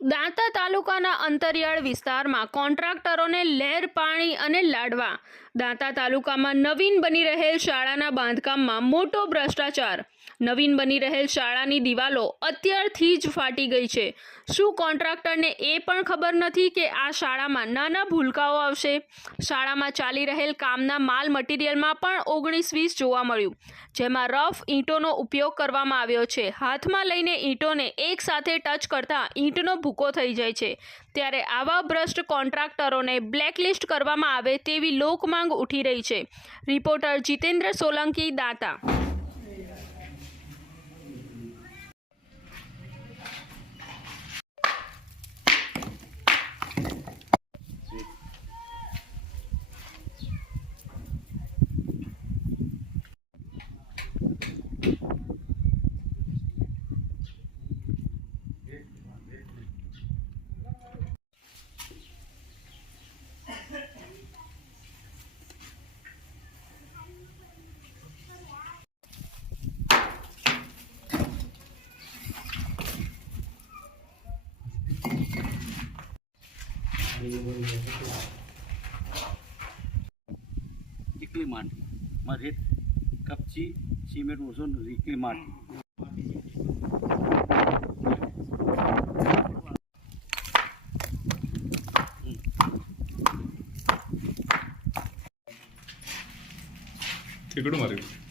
દાંતા તાલુકાના અંતરિયાળ વિસ્તારમાં કોન્ટ્રાક્ટરોને લહેર પાણી અને લાડવા. દાંતા તાલુકામાં નવીન બની રહેલ શાળાના બાંધકામમાં મોટો ભ્રષ્ટાચાર નવીન બની રહેલ શાળાની દિવાલો અત્યારથી જ ફાટી ગઈ છે. શું કોન્ટ્રાક્ટરને એ પણ ખબર નથી કે આ શાળામાં નાના ભૂલકાઓ આવશે? શાળામાં ચાલી રહેલ કામના માલ મટીરિયલમાં પણ ઓગણીસ વીસ જોવા મળ્યું, જેમાં રફ ઈંટોનો ઉપયોગ કરવામાં આવ્યો છે. હાથમાં લઈને ઈંટોને એકસાથે ટચ કરતાં ઈંટનો ભૂકો થઈ જાય છે. ત્યારે આવા ભ્રષ્ટ કોન્ટ્રાક્ટરોને બ્લેકલિસ્ટ કરવામાં આવે તેવી લોકમાંગ ઉઠી રહી છે. રિપોર્ટર જીતેન્દ્ર સોલંકી, દાતા ચીકલી માટી માં રેત કપચી સિમેન્ટ ઓછો રીકલી માટી ઠીકડું માર્યું